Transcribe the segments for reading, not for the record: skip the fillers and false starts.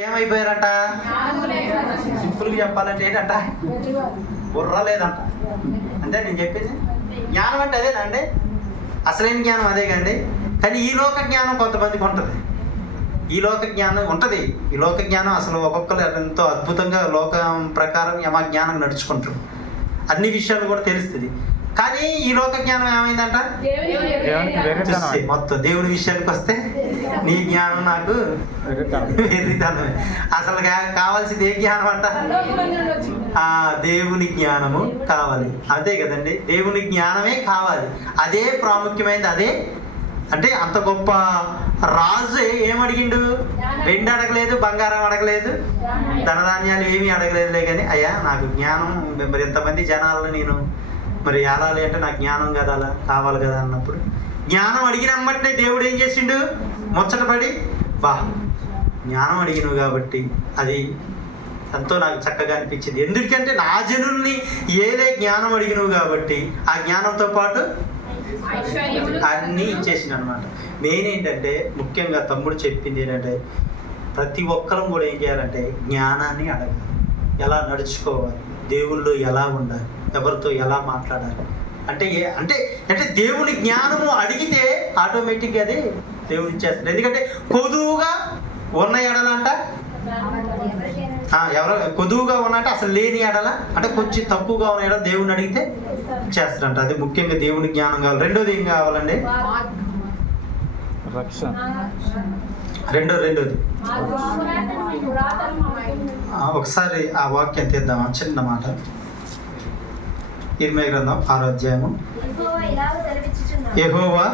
ఏమైపోయారట? సింపుల్గా చెప్పాలంటే ఏంటంట? బుర్ర లేదంట. అంటే నేను చెప్పింది జ్ఞానం అంటే అదేనండి, అసలైన జ్ఞానం అదే కండి. కానీ ఈ లోక జ్ఞానం కొంతమందికి ఉంటుంది, ఈ లోక జ్ఞానం ఉంటుంది. ఈ లోక జ్ఞానం అసలు ఒక్కొక్కరు ఎంతో అద్భుతంగా లోకం ప్రకారం యమ జ్ఞానం నడుచుకుంటారు, అన్ని విషయాలు కూడా తెలుస్తుంది. కానీ ఈ లోక జ్ఞానం ఏమైందంట? మొత్తం దేవుడి విషయానికి వస్తే నీ జ్ఞానం నాకు వెర్రితనమే. అసలు కావాల్సింది ఏ జ్ఞానం అంట? దేవుని జ్ఞానము కావాలి, అదే కదండి. దేవుని జ్ఞానమే కావాలి, అదే ప్రాముఖ్యమైనది. అదే అంటే అంత గొప్ప రాజు ఏమడిగిండు? వెండి అడగలేదు, బంగారం అడగలేదు, ధనధాన్యాలు ఏమీ అడగలేదులే. కానీ అయ్యా నాకు జ్ఞానం, మరి ఎంతమంది జనాలను నేను మరి ఏలాలి అంటే నాకు జ్ఞానం కదా కావాలి కదా అన్నప్పుడు జ్ఞానం అడిగినమ్మటే దేవుడు ఏం చేసిండు? ముచ్చటపడి బా జ్ఞానం అడిగినవు కాబట్టి అది ఎంతో నాకు చక్కగా అనిపించింది. ఎందుకంటే నా జనుల్ని ఏదే జ్ఞానం అడిగినవు కాబట్టి ఆ జ్ఞానంతో పాటు అన్నీ ఇచ్చేసింది అనమాట. మెయిన్ ఏంటంటే ముఖ్యంగా తమ్ముడు చెప్పింది ఏంటంటే ప్రతి ఒక్కరం కూడా ఏం చేయాలంటే జ్ఞానాన్ని అడగాలి. ఎలా నడుచుకోవాలి, దేవుళ్ళు ఎలా ఉండాలి, ఎవరితో ఎలా మాట్లాడాలి అంటే అంటే అంటే దేవుని జ్ఞానము అడిగితే ఆటోమేటిక్గా అది దేవుడు ఇచ్చేస్తాడు. ఎందుకంటే కొదువుగా ఉన్న ఎడలంట, ఎవరు కొదువుగా ఉన్నట్టు అసలు లేని ఎడల అంటే కొంచెం తక్కువగా ఉన్న ఎడల దేవుని అడిగితే చేస్తాడంట. అది ముఖ్యంగా దేవుని జ్ఞానం కావాలి. రెండోది ఏం కావాలండి? రెండోది ఒకసారి ఆ వాక్యం తీద్దామా? చిన్న మాట. ఇర్మీయా గ్రంథం 6వ అధ్యాయము. యెహోవా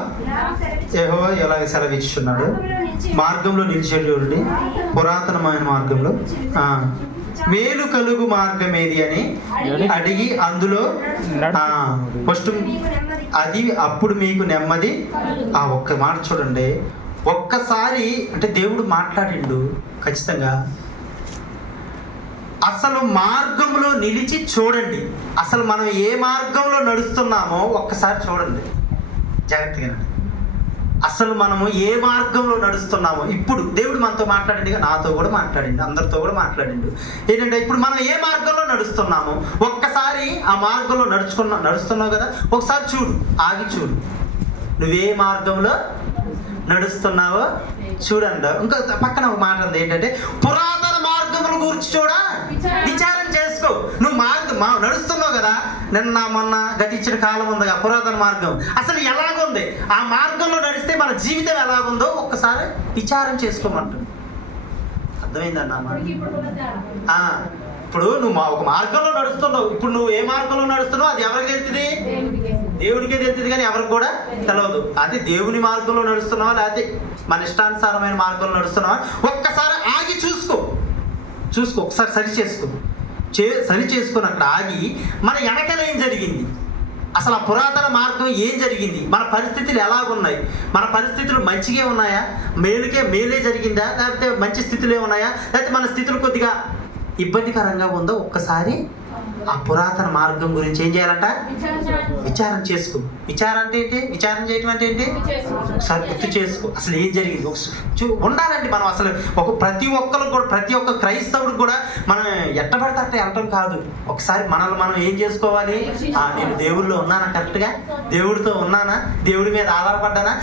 ఎలాగ సెలవిచ్చుచున్నాడు, మార్గంలో నిలిచేటువంటి పురాతనమైన మార్గంలో మేలు కలుగు మార్గం ఏది అని అడిగి అందులో ఫస్ట్ అది అప్పుడు మీకు నెమ్మది. ఆ ఒక్క మాట చూడండి, ఒక్కసారి అంటే దేవుడు మాట్లాడిండు ఖచ్చితంగా. అసలు మార్గంలో నిలిచి చూడండి, అసలు మనం ఏ మార్గంలో నడుస్తున్నామో ఒక్కసారి చూడండి జాగ్రత్తగా. అసలు మనము ఏ మార్గంలో నడుస్తున్నామో ఇప్పుడు దేవుడు మనతో మాట్లాడింది, నాతో కూడా మాట్లాడిండు, అందరితో కూడా మాట్లాడిండు. ఏంటంటే ఇప్పుడు మనం ఏ మార్గంలో నడుస్తున్నామో ఒక్కసారి ఆ మార్గంలో నడుస్తున్నావు కదా, ఒకసారి చూడు, ఆగి చూడు, నువ్వే మార్గంలో నడుస్తున్నావో చూడండి. ఇంకా పక్కన ఒక మాట ఉంది ఏంటంటే పురాతన మార్గముల గురించి చూడా విచారం చేసుకో. నువ్వు నడుస్తున్నావు కదా, నిన్న మొన్న గతించిన కాలం ఉందిగా పురాతన మార్గం, అసలు ఎలాగుంది, ఆ మార్గంలో నడిస్తే మన జీవితం ఎలాగుందో ఒక్కసారి విచారం చేసుకోమంటాడు. అర్థమైందన్న? ఇప్పుడు నువ్వు ఒక మార్గంలో నడుస్తున్నావు, ఇప్పుడు నువ్వు ఏ మార్గంలో నడుస్తున్నావు అది ఎవరికి తెలుస్తుంది? దేవుడికే తెలుస్తుంది, కానీ ఎవరికి కూడా తెలియదు. అదే దేవుని మార్గంలో నడుస్తున్నావా లేకపోతే మన ఇష్టానుసారమైన మార్గంలో నడుస్తున్నావా ఒక్కసారి ఆగి చూసుకో, ఒకసారి సరి చేసుకొని అక్కడ ఆగి మన వెనకాల ఏం జరిగింది, అసలు ఆ పురాతన మార్గం ఏం జరిగింది, మన పరిస్థితులు ఎలాగున్నాయి, మన పరిస్థితులు మంచిగా ఉన్నాయా, మేలే జరిగిందా, లేకపోతే మంచి స్థితిలో ఉన్నాయా, లేకపోతే మన స్థితులు కొద్దిగా ఇబ్బందికరంగా ఉందో ఒక్కసారి ఆ పురాతన మార్గం గురించి ఏం చేయాలంట? విచారం చేసుకో. విచారం అంటే ఏంటి? విచారం చేయటం అంటే ఏంటి? ఒకసారి గుర్తు చేసుకో అసలు ఏం జరిగింది ఉండాలండి. మనం అసలు ప్రతి ఒక్కరు కూడా, ప్రతి ఒక్క క్రైస్తవుడికి కూడా మనం ఎట్టబడితే అట్ట వెళ్ళటం కాదు. ఒకసారి మనల్ని మనం ఏం చేసుకోవాలి? నేను దేవుడిలో ఉన్నానా, కరెక్ట్గా దేవుడితో ఉన్నానా, దేవుడి మీద ఆధారపడ్డానా,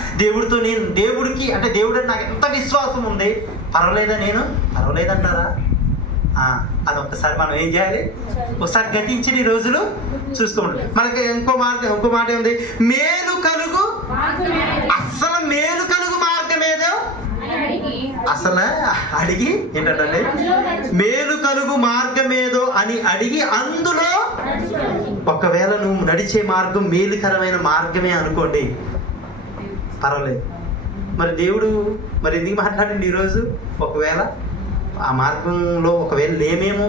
దేవుడికి అంటే దేవుడు నాకు ఎంత విశ్వాసం ఉంది, పర్వాలేదంటారా? అది ఒక్కసారి మనం ఏం చేయాలి? ఒకసారి గతించిన రోజులు చూసుకోండి. మనకి ఇంకో మాట ఉంది, మేలు కలుగు. అసలు మేలు కలుగు మార్గం ఏదో అసలు అడిగి ఏంటంటే మేలు కలుగు మార్గం ఏదో అని అడిగి అందులో ఒకవేళ నువ్వు నడిచే మార్గం మేలుకరమైన మార్గమే అనుకోండి, పర్వాలేదు. మరి దేవుడు మరి ఎందుకు మాట్లాడండి ఈరోజు? ఒకవేళ ఆ మార్గంలో ఒకవేళ లేమేమో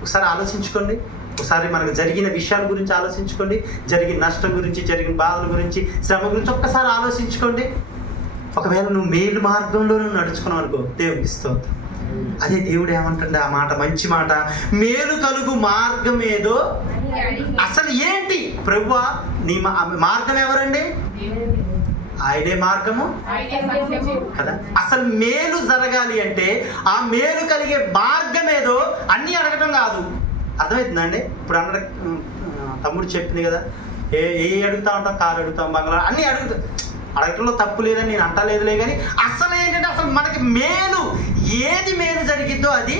ఒకసారి ఆలోచించుకోండి. ఒకసారి మనకు జరిగిన విషయాల గురించి ఆలోచించుకోండి, జరిగిన నష్టం గురించి, జరిగిన బాధల గురించి, శ్రమ గురించి ఒక్కసారి ఆలోచించుకోండి. ఒకవేళ నువ్వు మేలు మార్గంలో నడుచుకున్నావు అనుకో, దేవుడికి స్తోత్రం. అదే దేవుడు ఏమంటుండే ఆ మాట, మంచి మాట, మేలు కలుగు మార్గం ఏదో. అసలు ఏంటి ప్రభువా నీ మార్గం ఎవరండి? ఆయనే మార్గము కదా. అసలు మేలు జరగాలి అంటే ఆ మేలు కలిగే మార్గం ఏదో అన్నీ అడగటం కాదు. అర్థమవుతుందండి? ఇప్పుడు అన్న తమ్ముడు చెప్పింది కదా, ఏ అడుగుతా ఉంటాం, కారు అడుగుతాం, బంగ్లా అన్నీ అడగటంలో తప్పు లేదని నేను అంటలేదులే. కానీ అసలు ఏంటంటే అసలు మనకి మేలు ఏది మేలు జరిగిద్దో అది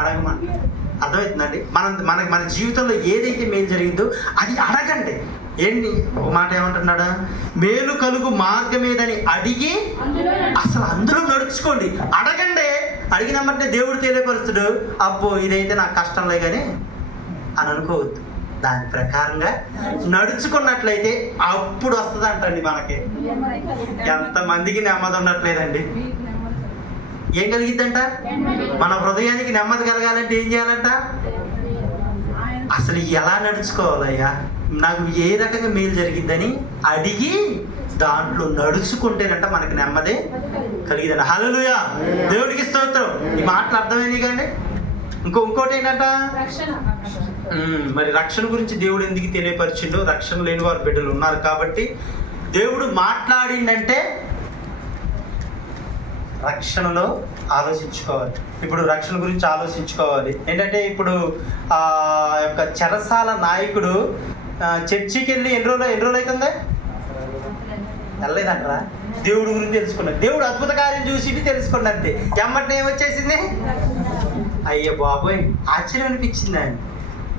అడగమంట. అర్థమవుతుందండి? మన జీవితంలో ఏదైతే మేలు జరిగిందో అది అడగండి. ఏంటి ఒక మాట ఏమంటున్నాడా, మేలు కలుగు మార్గం ఏదని అడిగి అసలు అందులో నడుచుకోండి. అడగండి. అడిగినమంటే దేవుడు తెలియపరుస్తాడు, అబ్బో ఇదైతే నాకు కష్టంలే కానీ అని అనుకోవద్దు. దాని ప్రకారంగా నడుచుకున్నట్లయితే అప్పుడు వస్తుంది అంటండి. మనకి ఎంతమందికి నెమ్మది ఉండట్లేదండి. ఏం కలిగిద్దంట? మన హృదయానికి నెమ్మది కలగాలంటే ఏం చేయాలంట? అసలు ఎలా నడుచుకోవాలయ్యా, నాకు ఏ రకంగా మేలు జరిగిద్దని అడిగి దాంట్లో నడుచుకుంటేనంట మనకి నెమ్మదే కలిగిద్దంట. హల్లెలూయా, దేవుడికి స్తోత్రం. ఈ మాటలు అర్థమైనవి కండి. ఇంకోటి ఏంటంట, మరి రక్షణ గురించి దేవుడు ఎందుకు తెలియపరిచిండో, రక్షణ లేని వారు బిడ్డలు ఉన్నారు కాబట్టి దేవుడు మాట్లాడిందంటే రక్షణలో ఆలోచించుకోవాలి. ఇప్పుడు రక్షణ గురించి ఆలోచించుకోవాలి. ఏంటంటే ఇప్పుడు ఆ యొక్క చెరసాల నాయకుడు చర్చికి వెళ్ళి ఎన్ని రోజులు అవుతుందా? వెళ్ళలేదంటారా? దేవుడి గురించి తెలుసుకున్నాడు. దేవుడు అద్భుత కార్యం చూసి తెలుసుకున్నాడు. అంతే. ఎమ్మటినే ఏమొచ్చేసింది? అయ్యో బాబోయ్, ఆశ్చర్యం అనిపించింది ఆయన.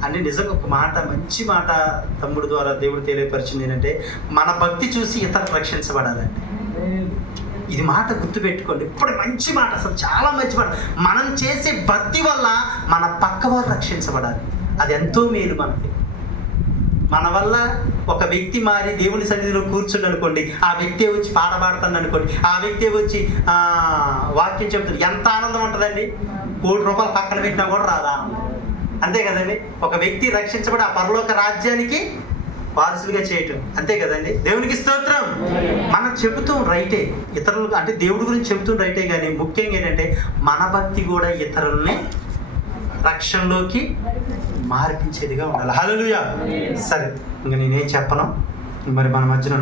అంటే నిజంగా ఒక మాట, మంచి మాట తమ్ముడు ద్వారా దేవుడు తెలియపరిచింది ఏంటంటే, మన భక్తి చూసి ఇతరులు రక్షించబడాలండి. ఇది మాట గుర్తుపెట్టుకోండి. ఇప్పుడు మంచి మాట, అసలు చాలా మంచి మాట. మనం చేసే భక్తి వల్ల మన పక్క వారు రక్షించబడాలి. అది ఎంతో మేలు మనకి. మన వల్ల ఒక వ్యక్తి మారి దేవుని సన్నిధిలో కూర్చుండి అనుకోండి, ఆ వ్యక్తి వచ్చి పాట పాడుతాను అనుకోండి, ఆ వ్యక్తి వచ్చి వాక్యం చెప్తాడు, ఎంత ఆనందం ఉంటుందండి. ₹1,00,000 పక్కన పెట్టినా కూడా రాదు ఆనందం. అంతే కదండి? ఒక వ్యక్తి రక్షించబడి ఆ పరలోక రాజ్యానికి వారసులుగా చేయటం. అంతే కదండి? దేవునికి స్తోత్రం. మనం చెబుతాం రైటే, ఇతరులు అంటే దేవుడి గురించి చెబుతాం రైటే, కానీ ముఖ్యంగా ఏంటంటే మన భక్తి కూడా ఇతరుల్ని రక్షణలోకి మార్పించేదిగా ఉండాలి. హల్లెలూయా. సరే, ఇంకా నేనేం చెప్పను. మరి మన మధ్యన